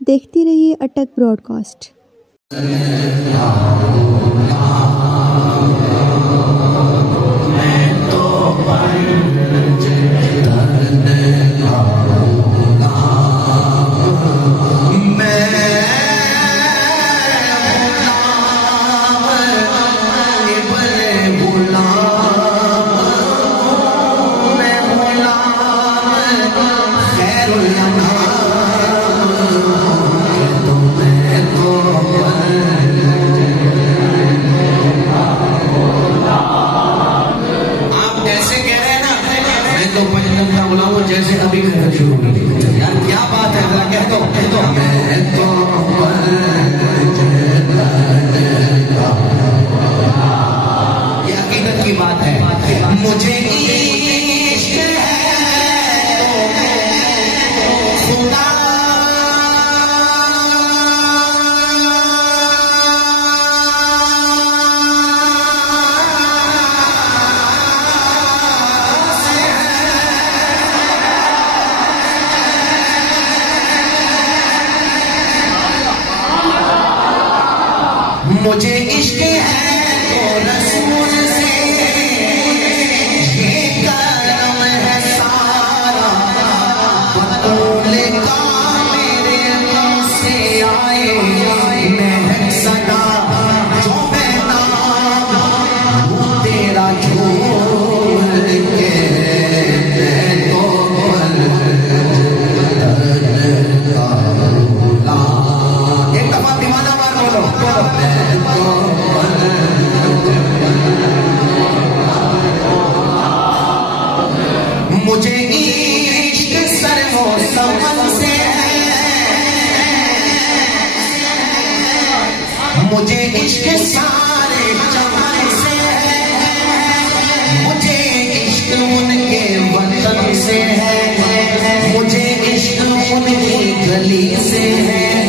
देखते रहिए अटक ब्रॉडकास्ट। जैसे अभी खत्म शुरू हुई यार, क्या बात है, जरा कह दो मैं तो ये हकीकत की बात है। मुझे इश्क है खुदा मुझे इश्क है तो रसूल से ये करम है सारा, बतूल का मेरे दिल से आए महक सदा जो मैं नाम तेरा छोड़ के तो एक दफा दीवाना मार बोलो मुझे इश्क सर्वो समन से मुझे इश्क सारे जहां से मुझे इश्क उनके वतन से है, मुझे इश्क उनकी गली से है।